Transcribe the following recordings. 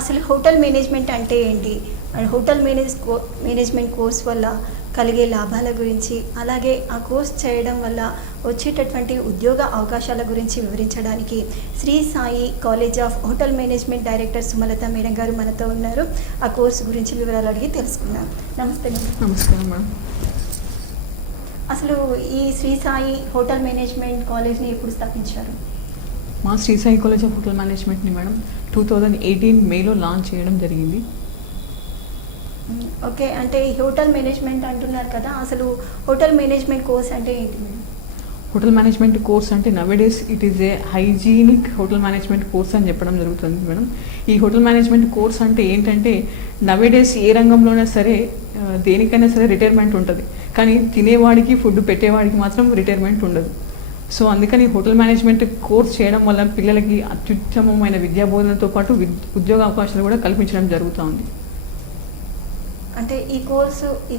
అసలు hotel management అంటే ఏంటి? అండ్ హోటల్ మేనేజ్మెంట్ కోర్స్ వల్ల కలిగే లాభాల గురించి, అలాగే ఆ కోర్స్ చేయడం వల్ల వచ్చేటటువంటి ఉద్యోగ అవకాశాల గురించి వివరించడానికి Shri Sai college of hotel management director Sumalatha madam గారు మనతో ఉన్నారు. ఆ కోర్సు గురించి వివరాలు అడిగి తెలుసుకుందాం. నమస్తే మేడం. నమస్కారం మేడం. అసలు ఈ శ్రీ సాయి హోటల్ మేనేజ్మెంట్ కాలేజ్ని ఎప్పుడు స్థాపించారు? మా Shri Sai college of hotel మేనేజ్మెంట్ని మేడం 2018 మేలో లాంచ్ చేయడం జరిగింది. ఓకే, అంటే ఈ హోటల్ మేనేజ్మెంట్ అంటున్నారు కదా, అసలు హోటల్ మేనేజ్మెంట్ కోర్స్ అంటే ఏంటి మేడం? హోటల్ మేనేజ్మెంట్ కోర్స్ అంటే nowadays it is a hygienic hotel management course అని చెప్పడం జరుగుతుంది మేడం. ఈ హోటల్ మేనేజ్మెంట్ కోర్స్ అంటే ఏంటంటే నవేడేస్ ఏ రంగంలోనే సరే దేనికైనా సరే రిటైర్మెంట్ ఉంటుంది, కానీ తినేవాడికి ఫుడ్ పెట్టేవాడికి మాత్రం రిటైర్మెంట్ ఉండదు. సో అందుకని హోటల్ మేనేజ్మెంట్ కోర్స్ చేయడం వల్ల పిల్లలకి అత్యుత్తమమైన విద్యాబోధనతో పాటు ఉద్యోగ అవకాశాలు కూడా కల్పించడం జరుగుతుంది. అంటే ఈ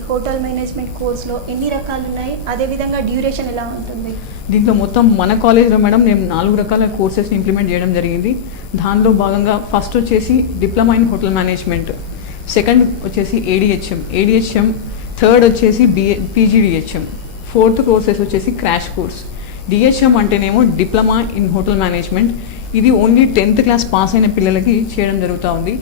హోటల్ మేనేజ్మెంట్ కోర్సులో ఎన్ని రకాలు ఉన్నాయి, అదేవిధంగా డ్యూరేషన్ ఎలా ఉంటుంది? దీంట్లో మొత్తం మన కాలేజ్లో మేడం మేము 4 రకాల కోర్సెస్ని ఇంప్లిమెంట్ చేయడం జరిగింది. దానిలో భాగంగా ఫస్ట్ వచ్చేసి diploma in hotel management, second వచ్చేసి ఏడిహెచ్ఎం, థర్డ్ వచ్చేసి పీజీడిహెచ్ఎం, ఫోర్త్ కోర్సెస్ వచ్చేసి క్రాష్ కోర్స్. డిహెచ్ఎం అంటేనేమో డిప్లొమా ఇన్ హోటల్ మేనేజ్మెంట్, ఇది ఓన్లీ 10th క్లాస్ పాస్ అయిన పిల్లలకి చేయడం జరుగుతూ ఉంది.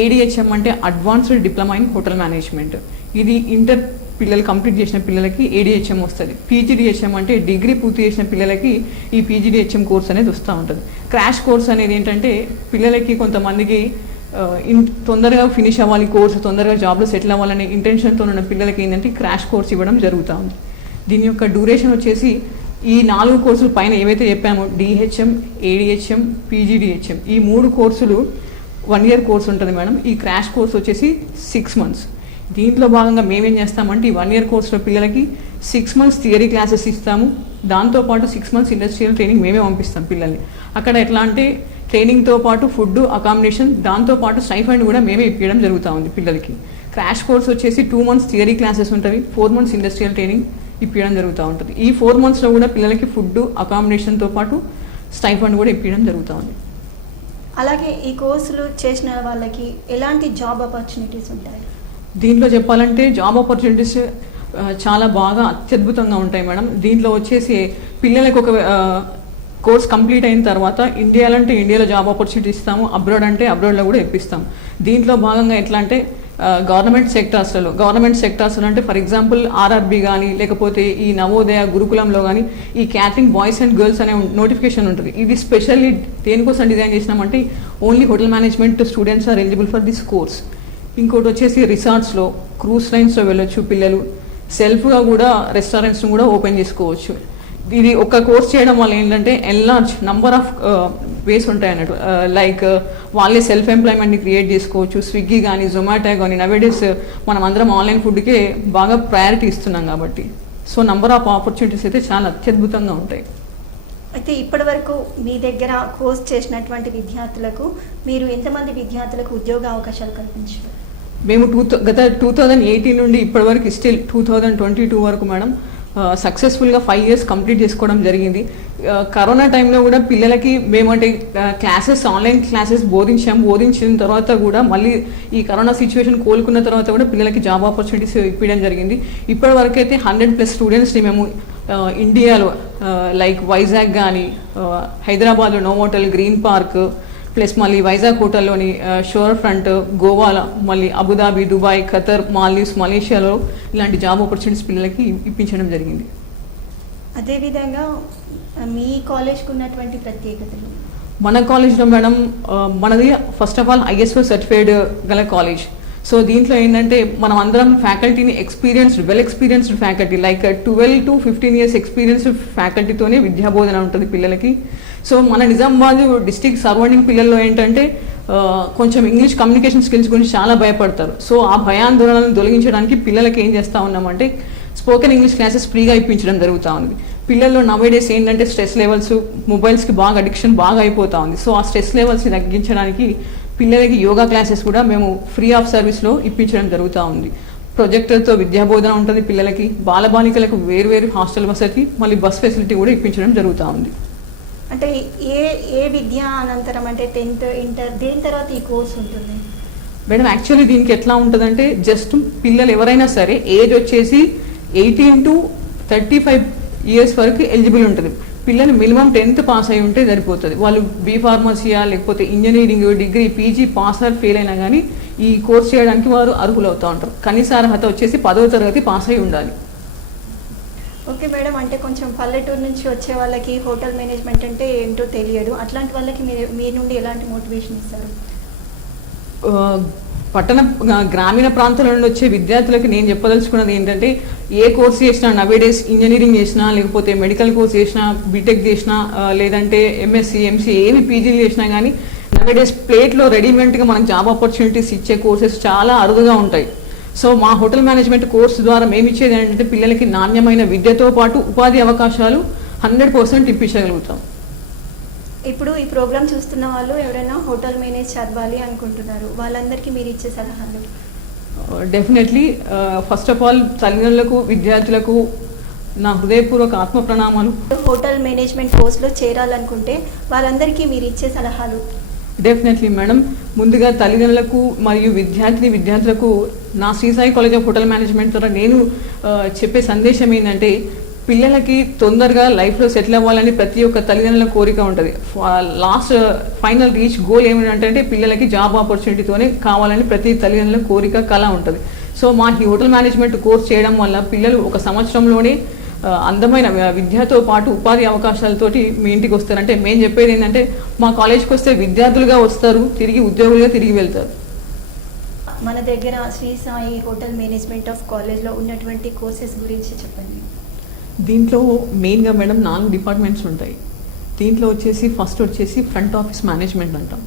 ఏడిహెచ్ఎం అంటే advanced diploma in hotel management, ఇది ఇంటర్ పిల్లలు కంప్లీట్ చేసిన పిల్లలకి ఏడిహెచ్ఎం వస్తుంది. పీజీడిహెచ్ఎం అంటే డిగ్రీ పూర్తి చేసిన పిల్లలకి ఈ పీజీడిహెచ్ఎం కోర్స్ అనేది వస్తూ ఉంటుంది. క్రాష్ కోర్స్ అనేది ఏంటంటే పిల్లలకి కొంతమందికి తొందరగా ఫినిష్ అవ్వాలి కోర్సు, తొందరగా జాబ్లో సెటిల్ అవ్వాలనే ఇంటెన్షన్తో ఉన్న పిల్లలకి ఏంటంటే క్రాష్ కోర్స్ ఇవ్వడం జరుగుతూ ఉంది. దీని యొక్క డ్యూరేషన్ వచ్చేసి ఈ 4 కోర్సులు పైన ఏవైతే చెప్పామో డిహెచ్ఎం, ఏడిహెచ్ఎం, పీజీడిహెచ్ఎం, ఈ 3 కోర్సులు 1 year కోర్స్ ఉంటుంది మేడం. ఈ క్రాష్ కోర్స్ వచ్చేసి 6 months. దీంట్లో భాగంగా మేమేం చేస్తామంటే ఈ 1 year కోర్సులో పిల్లలకి 6 months థియరీ క్లాసెస్ ఇస్తాము, దాంతోపాటు 6 months ఇండస్ట్రియల్ ట్రైనింగ్ మేమే పంపిస్తాం పిల్లల్ని. అక్కడ ఎట్లా అంటే ట్రైనింగ్తో పాటు ఫుడ్, అకామిడేషన్, దాంతోపాటు స్టైఫండ్ కూడా మేమే ఇప్పించడం జరుగుతూ ఉంది పిల్లలకి. క్రాష్ కోర్స్ వచ్చేసి 2 months థియరీ క్లాసెస్ ఉంటుంది, 4 months ఇండస్ట్రియల్ ట్రైనింగ్ ఇప్పించడం జరుగుతూ ఉంటుంది. ఈ 4 monthsలో కూడా పిల్లలకి ఫుడ్, అకామిడేషన్తో పాటు స్టైఫండ్ కూడా ఇప్పించడం జరుగుతూ ఉంది. అలాగే ఈ కోర్సులు చేసిన వాళ్ళకి ఎలాంటి జాబ్ ఆపర్చునిటీస్ ఉంటాయి? దీంట్లో చెప్పాలంటే జాబ్ ఆపర్చునిటీస్ చాలా బాగా అత్యద్భుతంగా ఉంటాయి మేడం. దీంట్లో వచ్చేసి పిల్లలకు ఒక కోర్స్ కంప్లీట్ అయిన తర్వాత ఇండియాలో జాబ్ ఆపర్చునిటీ ఇస్తాము, అబ్రాడ్ అంటే అబ్రాడ్లో కూడా ఇప్పిస్తాం. దీంట్లో భాగంగా ఎట్లా అంటే గవర్నమెంట్ సెక్టార్స్లో అంటే ఫర్ ఎగ్జాంపుల్ ఆర్ఆర్బి కానీ, లేకపోతే ఈ నవోదయ గురుకులంలో కానీ ఈ క్యాటరింగ్ బాయ్స్ అండ్ గర్ల్స్ అనే నోటిఫికేషన్ ఉంటుంది. ఇది స్పెషల్లీ దేనికోసం డిజైన్ చేసినామంటే only hotel management students are eligible for this course. ఇంకోటి వచ్చేసి రిసార్ట్స్లో, క్రూజ్ లైన్స్లో వెళ్ళొచ్చు పిల్లలు, సెల్ఫ్గా కూడా రెస్టారెంట్స్ను కూడా ఓపెన్ చేసుకోవచ్చు. ఇది ఒక కోర్స్ చేయడం వల్ల ఏంటంటే ఎన్లార్జ్ నంబర్ ఆఫ్ వేస్ ఉంటాయి అన్నట్టు. లైక్ వాళ్ళే సెల్ఫ్ ఎంప్లాయ్మెంట్ని క్రియేట్ చేసుకోవచ్చు. స్విగ్గీ కానీ, జొమాటో కానీ, నవేడేస్ మనం అందరం ఆన్లైన్ ఫుడ్కే బాగా ప్రయారిటీ ఇస్తున్నాం కాబట్టి సో నంబర్ ఆఫ్ ఆపర్చునిటీస్ అయితే చాలా అత్యద్భుతంగా ఉంటాయి. అయితే ఇప్పటి వరకు మీ దగ్గర కోర్స్ చేసినటువంటి విద్యార్థులకు మీరు ఎంతమంది విద్యార్థులకు ఉద్యోగ అవకాశాలు కల్పించారు? మేము గత 2018 నుండి ఇప్పటి వరకు స్టిల్ 2022 వరకు మేడం సక్సెస్ఫుల్గా 5 years కంప్లీట్ చేసుకోవడం జరిగింది. కరోనా టైంలో కూడా పిల్లలకి మేమంటే క్లాసెస్, ఆన్లైన్ క్లాసెస్ బోధించిన తర్వాత కూడా మళ్ళీ ఈ కరోనా సిచ్యువేషన్ కోలుకున్న తర్వాత కూడా పిల్లలకి జాబ్ ఆపర్చునిటీస్ ఇప్పించడం జరిగింది. ఇప్పటి వరకు అయితే 100+ స్టూడెంట్స్ని మేము ఇండియాలో లైక్ వైజాగ్ కానీ, హైదరాబాద్లో నోవోటల్, గ్రీన్ పార్క్, ప్లస్ మళ్ళీ వైజాగ్ హోటల్లోని షోర్ ఫ్రంట్, గోవాలో, మళ్ళీ అబుదాబి, దుబాయ్, ఖతర్, మాల్దీవ్స్, మలేషియాలో ఇలాంటి జాబ్ ఆపర్చునిటీస్ పిల్లలకి ఇప్పించడం జరిగింది. అదేవిధంగా మీ కాలేజ్కి ఉన్నటువంటి ప్రత్యేకతలు? మన కాలేజ్లో మేడం మనది first of all ISO certified గల కాలేజ్. సో దీంట్లో ఏంటంటే మనం అందరం ఫ్యాకల్టీని well experienced faculty like 12 to 15 years experienced ఫ్యాకల్టీతోనే విద్యాబోధన ఉంటుంది పిల్లలకి. సో మన నిజామాబాద్ డిస్ట్రిక్ట్ సరౌండింగ్ పిల్లల్లో ఏంటంటే కొంచెం ఇంగ్లీష్ కమ్యూనికేషన్ స్కిల్స్ గురించి చాలా భయపడతారు. సో ఆ భయాందోళనలను తొలగించడానికి పిల్లలకి ఏం చేస్తూ ఉన్నామంటే స్పోకెన్ ఇంగ్లీష్ క్లాసెస్ ఫ్రీగా ఇప్పించడం జరుగుతూ ఉంది. పిల్లల్లో నవేడేస్ ఏంటంటే స్ట్రెస్ లెవెల్స్, మొబైల్స్కి బాగా అడిక్షన్ బాగా అయిపోతూ ఉంది. సో ఆ స్ట్రెస్ లెవెల్స్ని తగ్గించడానికి పిల్లలకి యోగా క్లాసెస్ కూడా మేము ఫ్రీ ఆఫ్ సర్వీస్లో ఇప్పించడం జరుగుతూ ఉంది. ప్రొజెక్టర్తో విద్యాబోధన ఉంటుంది పిల్లలకి. బాలబాలికలకు వేరు హాస్టల్ వసతి, మళ్ళీ బస్ ఫెసిలిటీ కూడా ఇప్పించడం జరుగుతూ ఉంది. అంటే ఏ ఏ విద్య అనంతరం అంటే 10th ఇంటర్ దేని తర్వాత ఈ కోర్స్ ఉంటుంది? మేడం యాక్చువల్లీ దీనికి ఎట్లా ఉంటుందంటే జస్ట్ పిల్లలు ఎవరైనా సరే ఏజ్ వచ్చేసి 18 to 35 ఇయర్స్ వరకు ఎలిజిబుల్ ఉంటుంది. పిల్లలు మినిమం 10th పాస్ అయి ఉంటే సరిపోతుంది. వాళ్ళు బీ ఫార్మసీయా లేకపోతే engineering, degree, PG pass or fail అయినా కానీ ఈ కోర్స్ చేయడానికి వారు అర్హులు అవుతూ ఉంటారు. కనీస అర్హత వచ్చేసి 10వ తరగతి పాస్ అయి ఉండాలి. ఓకే మేడం, అంటే కొంచెం పల్లెటూరు నుంచి వచ్చే వాళ్ళకి హోటల్ మేనేజ్మెంట్ అంటే ఏంటో తెలియదు. అట్లాంటి వాళ్ళకి మీ నుండి ఎలాంటి మోటివేషన్ ఇస్తారు? గ్రామీణ ప్రాంతాల నుండి వచ్చే విద్యార్థులకి నేను చెప్పదలుచుకున్నది ఏంటంటే, ఏ కోర్స్ చేసినా నవేడేస్ ఇంజనీరింగ్ చేసినా లేకపోతే మెడికల్ కోర్స్ చేసినా, బీటెక్ చేసినా లేదంటే ఎంఎస్సి, ఎంసీ ఏవి పీజీలు చేసినా కానీ నవేడేస్ ప్లేట్లో రెడీమేడ్గా మనకు జాబ్ ఆపర్చునిటీస్ ఇచ్చే కోర్సెస్ చాలా అరుదుగా ఉంటాయి. సో మా హోటల్ మేనేజ్మెంట్ కోర్సు ద్వారా మేము ఇచ్చేది ఏంటంటే పిల్లలకి నాణ్యమైన విద్యతో పాటు ఉపాధి అవకాశాలు 100% ఇప్పించగలుగుతాం. ఇప్పుడు ఈ ప్రోగ్రామ్ చూస్తున్న వాళ్ళు ఎవరైనా హోటల్ మేనేజ్ చదవాలి అనుకుంటున్నారు, వాళ్ళందరికీ మీరు ఇచ్చే సలహాలు? డెఫినెట్లీ ఫస్ట్ ఆఫ్ ఆల్ తల్లిదండ్రులకు, విద్యార్థులకు నా హృదయపూర్వక ఆత్మ ప్రణామాలు. హోటల్ మేనేజ్మెంట్ కోర్సులో చేరాలనుకుంటే వాళ్ళందరికీ మీరు ఇచ్చే సలహాలు? డెఫినెట్లీ మేడం, ముందుగా తల్లిదండ్రులకు మరియు విద్యార్థులకు నా Shri Sai college of hotel management ద్వారా నేను చెప్పే సందేశం ఏంటంటే, పిల్లలకి తొందరగా లైఫ్లో సెటిల్ అవ్వాలని ప్రతి ఒక్క తల్లిదండ్రుల కోరిక ఉంటుంది. లాస్ట్ ఫైనల్ రీచ్ గోల్ ఏమిటంటే పిల్లలకి జాబ్ ఆపర్చునిటీతోనే కావాలని ప్రతి తల్లిదండ్రుల కోరిక, కళ ఉంటుంది. సో మా ఈ హోటల్ మేనేజ్మెంట్ కోర్స్ చేయడం వల్ల పిల్లలు ఒక సంవత్సరంలోనే అందమైన విద్యతో పాటు ఉపాధి అవకాశాలతోటి మీ ఇంటికి వస్తారు. అంటే మేము చెప్పేది ఏంటంటే, మా కాలేజ్కి వస్తే విద్యార్థులుగా వస్తారు, తిరిగి ఉద్యోగులుగా తిరిగి వెళ్తారు. మన దగ్గర Shri Sai hotel management of కాలేజ్లో ఉన్నటువంటి కోర్సెస్ గురించి చెప్పండి. దీంట్లో మెయిన్గా మేడం 4 డిపార్ట్మెంట్స్ ఉంటాయి. దీంట్లో వచ్చేసి ఫస్ట్ వచ్చేసి ఫ్రంట్ ఆఫీస్ మేనేజ్మెంట్ అంటాం,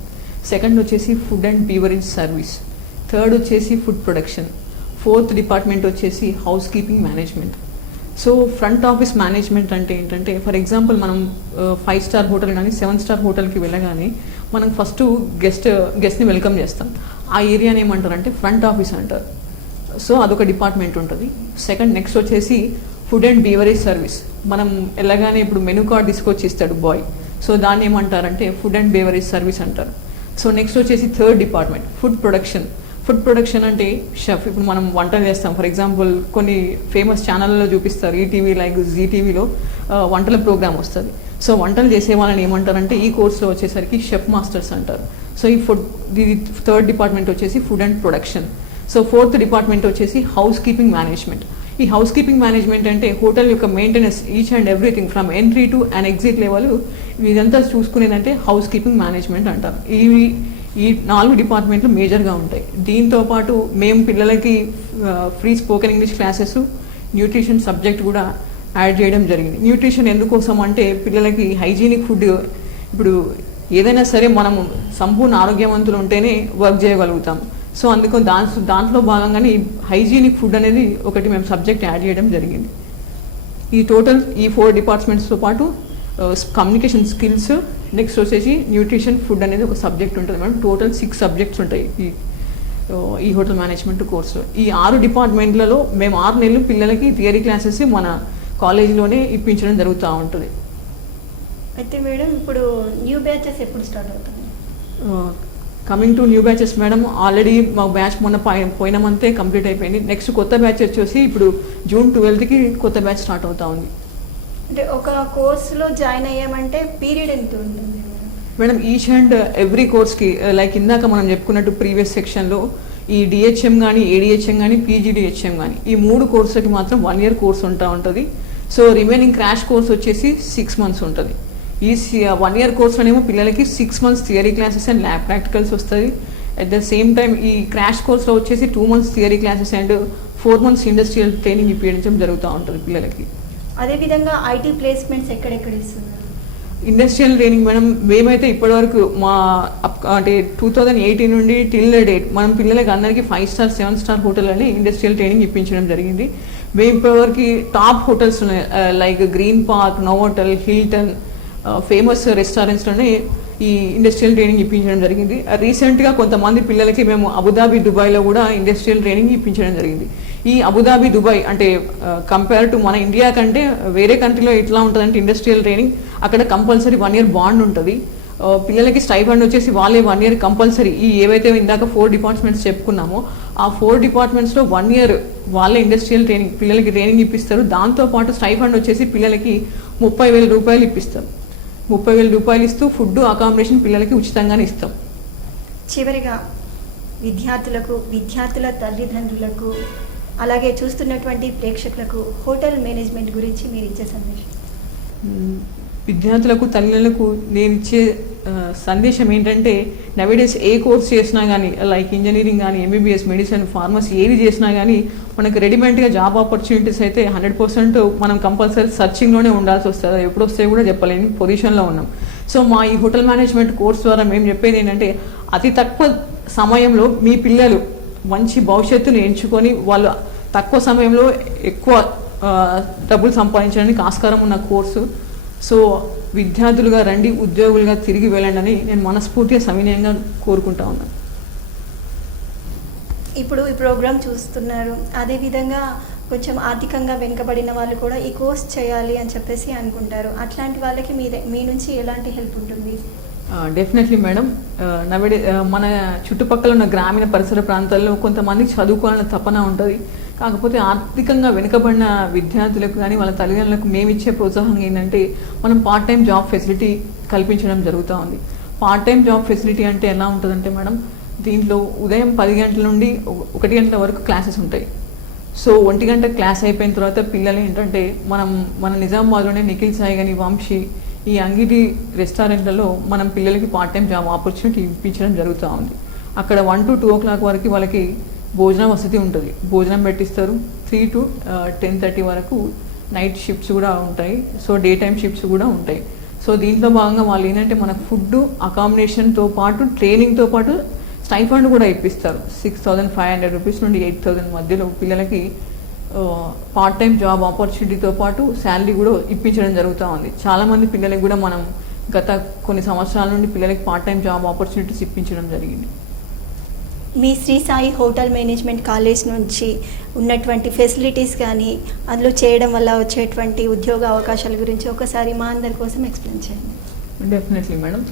సెకండ్ వచ్చేసి food and beverage service, third వచ్చేసి ఫుడ్ ప్రొడక్షన్, ఫోర్త్ డిపార్ట్మెంట్ వచ్చేసి house keeping management. So front office management అంటే ఏంటంటే, ఫర్ ఎగ్జాంపుల్ మనం 5 స్టార్ హోటల్ కానీ 7 స్టార్ హోటల్కి వెళ్ళగానే మనం ఫస్ట్ గెస్ట్ని వెల్కమ్ చేస్తాం. ఆ ఏరియాని ఏమంటారంటే ఫ్రంట్ ఆఫీస్ అంటారు. సో అదొక డిపార్ట్మెంట్ ఉంటుంది. సెకండ్ నెక్స్ట్ వచ్చేసి ఫుడ్ అండ్ బీవరేజ్ సర్వీస్. మనం వెళ్ళగానే ఇప్పుడు మెనూ కార్డ్ తీసుకొచ్చి ఇస్తాడు బాయ్, సో దాన్ని ఏమంటారంటే ఫుడ్ అండ్ బీవరేజ్ సర్వీస్ అంటారు. సో నెక్స్ట్ వచ్చేసి third department food production. Food production అంటే షెఫ్. ఇప్పుడు మనం వంటలు చేస్తాం, ఫర్ ఎగ్జాంపుల్ కొన్ని ఫేమస్ ఛానళ్ళలో చూపిస్తారు, ఈటీవీ లైక్ జీ టీవీలో వంటల ప్రోగ్రామ్ వస్తుంది. సో వంటలు చేసే వాళ్ళని ఏమంటారంటే ఈ కోర్సులో వచ్చేసరికి షెఫ్ మాస్టర్స్ అంటారు. సో ఈ థర్డ్ డిపార్ట్మెంట్ వచ్చేసి food and production. So fourth department వచ్చేసి హౌస్ కీపింగ్ మేనేజ్మెంట్. ఈ హౌస్ కీపింగ్ మేనేజ్మెంట్ అంటే హోటల్ యొక్క maintenance, each and everything from entry to and exit level ఇదంతా చూసుకునేదంటే హౌస్ కీపింగ్ మేనేజ్మెంట్ అంటారు. ఈ 4 డిపార్ట్మెంట్లు మేజర్గా ఉంటాయి. దీంతో పాటు మేము పిల్లలకి free spoken English classes, nutrition subject కూడా యాడ్ చేయడం జరిగింది. న్యూట్రిషన్ ఎందుకోసం అంటే పిల్లలకి హైజీనిక్ ఫుడ్, ఇప్పుడు ఏదైనా సరే మనము సంపూర్ణ ఆరోగ్యవంతులు ఉంటేనే వర్క్ చేయగలుగుతాం. సో అందుకు దాంట్లో భాగంగానే ఈ హైజీనిక్ ఫుడ్ అనేది ఒకటి మేము సబ్జెక్ట్ యాడ్ చేయడం జరిగింది. ఈ 4 డిపార్ట్మెంట్స్తో పాటు కమ్యూనికేషన్ స్కిల్స్, నెక్స్ట్ వచ్చేసి న్యూట్రిషన్, ఫుడ్ అనేది ఒక సబ్జెక్ట్ ఉంటుంది మేడం. టోటల్ 6 సబ్జెక్ట్స్ ఉంటాయి ఈ హోటల్ మేనేజ్మెంట్ కోర్సులో. ఈ 6 డిపార్ట్మెంట్లలో మేము 6 నెలలు పిల్లలకి థియరీ క్లాసెస్ మన కాలేజీలోనే ఇప్పించడం జరుగుతూ ఉంటుంది. అయితే మేడం ఇప్పుడు న్యూ బ్యాచెస్ ఎప్పుడు స్టార్ట్ అవుతాయి? Coming to new batches madam, already మా బ్యాచ్ మొన్న పోయిన మంతే కంప్లీట్ అయిపోయింది. నెక్స్ట్ కొత్త బ్యాచ్ వచ్చేసి ఇప్పుడు June 12కి కొత్త బ్యాచ్ స్టార్ట్ అవుతా ఉంది. అంటే ఒక కోర్సులో జాయిన్ అయ్యామంటే పీరియడ్ ఎంత ఉంటుంది మేడం? ఈచ్ అండ్ ఎవ్రీ కోర్స్కి లైక్ ఇందాక మనం చెప్పుకున్నట్టు ప్రీవియస్ సెక్షన్లో ఈ డిహెచ్ఎం కానీ, ఏడిహెచ్ఎం కానీ, పీజీడిహెచ్ఎం కానీ ఈ 3 కోర్సులకి మాత్రం 1 year కోర్స్ ఉంటుంది. సో రిమైనింగ్ క్రాష్ కోర్స్ వచ్చేసి 6 months ఉంటుంది. ఈ 1 year కోర్స్లోనేమో పిల్లలకి 6 months theory classes and lab practicals వస్తుంది. అట్ ద సేమ్ టైం ఈ క్రాష్ కోర్స్లో వచ్చేసి 2 months theory classes and 4 months industrial training ఇప్పించడం జరుగుతూ ఉంటుంది పిల్లలకి. అదేవిధంగా ఐటీ ప్లేస్మెంట్స్ ఎక్కడెక్కడ ఇస్తున్నారు? ఇండస్ట్రియల్ ట్రైనింగ్ మేడం, మేమైతే ఇప్పటివరకు మా అంటే 2018 నుండి టిల్ డేట్ మనం పిల్లలకి అందరికీ 5 star 7 star హోటల్ అని ఇండస్ట్రియల్ ట్రైనింగ్ ఇప్పించడం జరిగింది. మేము ఇప్పటివరకు టాప్ హోటల్స్ ఉన్నాయి like Green Park, Novotel, Hilton famous రెస్టారెంట్స్లోనే ఈ ఇండస్ట్రియల్ ట్రైనింగ్ ఇప్పించడం జరిగింది. రీసెంట్గా కొంతమంది పిల్లలకి మేము అబుదాబి, దుబాయ్లో కూడా ఇండస్ట్రియల్ ట్రైనింగ్ ఇప్పించడం జరిగింది. ఈ అబుదాబి దుబాయ్ అంటే కంపేర్ టు మన ఇండియా కంటే వేరే కంట్రీలో ఎట్లా ఉంటుందంటే ఇండస్ట్రియల్ ట్రైనింగ్ అక్కడ కంపల్సరీ 1 year బాండ్ ఉంటుంది. పిల్లలకి స్టైఫండ్ వచ్చేసి వాళ్ళే 1 year కంపల్సరీ ఈ ఏవైతే ఇందాక 4 డిపార్ట్మెంట్స్ చెప్పుకున్నామో ఆ 4 డిపార్ట్మెంట్స్లో 1 year వాళ్ళే ఇండస్ట్రియల్ ట్రైనింగ్ పిల్లలకి ట్రైనింగ్ ఇప్పిస్తారు. దాంతోపాటు స్టైఫండ్ వచ్చేసి పిల్లలకి 30,000 రూపాయలు ఇప్పిస్తారు. 30,000 రూపాయలు ఇస్తూ ఫుడ్ అకామిడేషన్ పిల్లలకి ఉచితంగానే ఇస్తాం. చివరిగా విద్యార్థులకు, విద్యార్థుల తల్లిదండ్రులకు, అలాగే చూస్తున్నటువంటి ప్రేక్షకులకు హోటల్ మేనేజ్మెంట్ గురించి మీరు ఇచ్చే సందేశం? విద్యార్థులకు, తల్లులకు నేను ఇచ్చే సందేశం ఏంటంటే నవేడేస్ ఏ కోర్స్ చేసినా కానీ లైక్ ఇంజనీరింగ్ కానీ, ఎంబీబీఎస్, మెడిసిన్, ఫార్మసీ ఏది చేసినా కానీ మనకు రెడీమేడ్గా జాబ్ ఆపర్చునిటీస్ అయితే 100% మనం కంపల్సరీ సర్చింగ్లోనే ఉండాల్సి వస్తుంది. అది ఎప్పుడు వస్తే కూడా చెప్పలేని పొజిషన్లో ఉన్నాం. సో మా ఈ హోటల్ మేనేజ్మెంట్ కోర్స్ ద్వారా మేము చెప్పేది ఏంటంటే అతి తక్కువ సమయంలో మీ పిల్లలు మంచి భవిష్యత్తును ఎంచుకొని వాళ్ళు తక్కువ సమయంలో ఎక్కువ డబ్బులు సంపాదించడానికి ఆస్కారం ఉన్న కోర్సు. సో విద్యార్థులుగా రండి, ఉద్యోగులుగా తిరిగి వెళ్ళండి అని నేను మనస్ఫూర్తిగా సవినయంగా కోరుకుంటా ఉన్నాను. ఇప్పుడు ఈ ప్రోగ్రాం చూస్తున్నారు, అదేవిధంగా కొంచెం ఆర్థికంగా వెనుకబడిన వాళ్ళు కూడా ఈ కోర్స్ చేయాలి అని చెప్పేసి అనుకుంటారు. అట్లాంటి వాళ్ళకి మీ నుంచి ఎలాంటి హెల్ప్ ఉంటుంది? Definitely madam. మన చుట్టుపక్కల ఉన్న గ్రామీణ పరిసర ప్రాంతాల్లో కొంతమందికి చదువుకోవాలన్న తపన ఉంటుంది. కాకపోతే ఆర్థికంగా వెనుకబడిన విద్యార్థులకు కానీ వాళ్ళ తల్లిదండ్రులకు మేము ఇచ్చే ప్రోత్సాహం ఏంటంటే మనం పార్ట్ టైం జాబ్ ఫెసిలిటీ కల్పించడం జరుగుతూ ఉంది. పార్ట్ టైం జాబ్ ఫెసిలిటీ అంటే ఎలా ఉంటుందంటే మేడం, దీంట్లో ఉదయం 10 గంటల నుండి 1 గంటల వరకు క్లాసెస్ ఉంటాయి. సో 1 గంట క్లాస్ అయిపోయిన తర్వాత పిల్లలు ఏంటంటే మన నిజామాబాద్లోనే నిఖిల్ సాయి కానీ, వంశీ, ఈ అంగిటి రెస్టారెంట్లలో మనం పిల్లలకి పార్ట్ టైం జాబ్ ఆపర్చునిటీ ఇప్పించడం జరుగుతూ ఉంది. అక్కడ 1 to 2 o'clock వరకు వాళ్ళకి భోజనం వసతి ఉంటుంది. భోజనం పెట్టిస్తారు. 3 to 10:30 వరకు నైట్ షిఫ్ట్స్ కూడా ఉంటాయి. సో డే టైమ్ షిఫ్ట్స్ కూడా ఉంటాయి. సో దీంట్లో భాగంగా వాళ్ళు ఏంటంటే మనకు ఫుడ్, అకామిడేషన్తో పాటు ట్రైనింగ్తో పాటు స్టైఫండ్ కూడా ఇప్పిస్తారు. 6,500 రూపీస్ నుండి 8,000 మధ్యలో పిల్లలకి పార్ట్ టైం జాబ్ ఆపర్చునిటీతో పాటు శాలరీ కూడా ఇప్పించడం జరుగుతూ ఉంది. చాలామంది పిల్లలకి కూడా మనం గత కొన్ని సంవత్సరాల నుండి పిల్లలకి పార్ట్ టైం జాబ్ ఆపర్చునిటీస్ ఇప్పించడం జరిగింది. మీ Shri Sai hotel management college నుంచి ఉన్నటువంటి ఫెసిలిటీస్ కానీ అందులో చేయడం వల్ల వచ్చేటువంటి ఉద్యోగ అవకాశాల గురించి ఒకసారి మా అందరి కోసం ఎక్స్ప్లెయిన్ చేయండి. Definitely madam.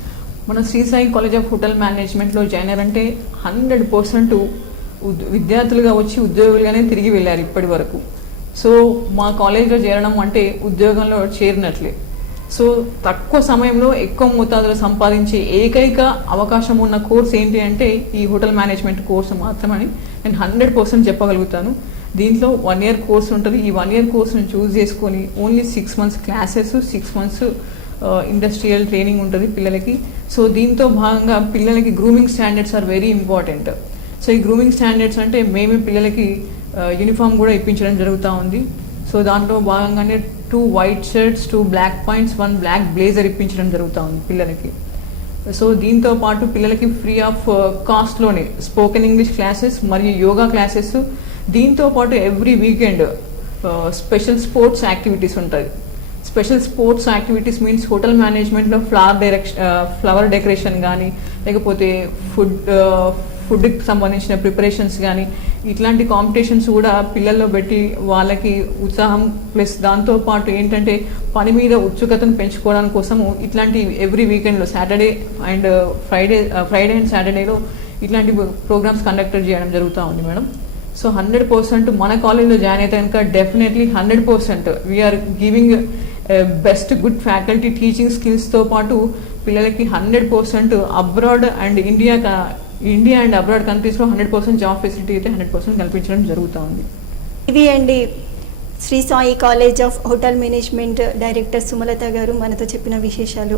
మన Shri Sai college of hotel మేనేజ్మెంట్లో జాయిన్ అయ్యారంటే 100% విద్యార్థులుగా వచ్చి ఉద్యోగులుగానే తిరిగి వెళ్ళారు ఇప్పటి వరకు. సో మా కాలేజ్లో చేరడం అంటే ఉద్యోగంలో చేరినట్లే. సో తక్కువ సమయంలో ఎక్కువ మోతాదులో సంపాదించే ఏకైక అవకాశం ఉన్న కోర్స్ ఏంటి అంటే ఈ హోటల్ మేనేజ్మెంట్ కోర్సు మాత్రమని నేను 100% చెప్పగలుగుతాను. దీంట్లో 1 year కోర్స్ ఉంటుంది. ఈ 1 year కోర్సును చూస్ చేసుకొని only 6 months classes, 6 months industrial training ఉంటుంది పిల్లలకి. సో దీంతో భాగంగా పిల్లలకి grooming standards are very important. So ఈ గ్రూమింగ్ స్టాండర్డ్స్ అంటే మేమే పిల్లలకి యూనిఫామ్ కూడా ఇప్పించడం జరుగుతూ ఉంది. సో దాంట్లో భాగంగానే 2 white shirts, 2 black points, 1 black blazer ఇప్పించడం జరుగుతూ ఉంది పిల్లలకి. సో దీంతో పాటు పిల్లలకి ఫ్రీ ఆఫ్ కాస్ట్లోనే స్పోకెన్ ఇంగ్లీష్ క్లాసెస్ మరియు యోగా క్లాసెస్, దీంతో పాటు every weekend special sports activities ఉంటుంది. Special sports activities means hotel మేనేజ్మెంట్లో ఫ్లవర్ డెకరేషన్ కానీ, లేకపోతే ఫుడ్కి సంబంధించిన ప్రిపరేషన్స్ కానీ, ఇట్లాంటి కాంపిటీషన్స్ కూడా పిల్లల్లో పెట్టి వాళ్ళకి ఉత్సాహం ప్లస్ దాంతోపాటు ఏంటంటే పని మీద ఉత్సుకతను పెంచుకోవడానికి కోసము ఇట్లాంటి ఎవ్రీ వీకెండ్లో సాటర్డే అండ్ ఫ్రైడే అండ్ సాటర్డేలో ఇట్లాంటి ప్రోగ్రామ్స్ కండక్ట్ చేయడం జరుగుతూ ఉంది మేడం. సో 100% మన కాలేజ్లో జాయిన్ అయితే కనుక definitely 100% we're giving best good faculty, teaching స్కిల్స్తో పాటు పిల్లలకి 100% abroad and India and abroad కంట్రీస్లో 100% జాబ్ ఫెసిలిటీ అయితే 100% కల్పించడం జరుగుతూ ఉంది. ఇవి అండి Shri Sai college of hotel management director Sumalatha గారు మనతో చెప్పిన విశేషాలు.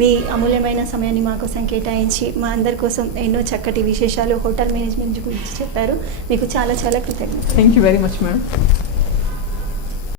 మీ అమూల్యమైన సమయాన్ని మా కోసం కేటాయించి మా అందరి కోసం ఎన్నో చక్కటి విశేషాలు హోటల్ మేనేజ్మెంట్ గురించి చెప్పారు. మీకు చాలా చాలా కృతజ్ఞతలు. Thank you very much madam.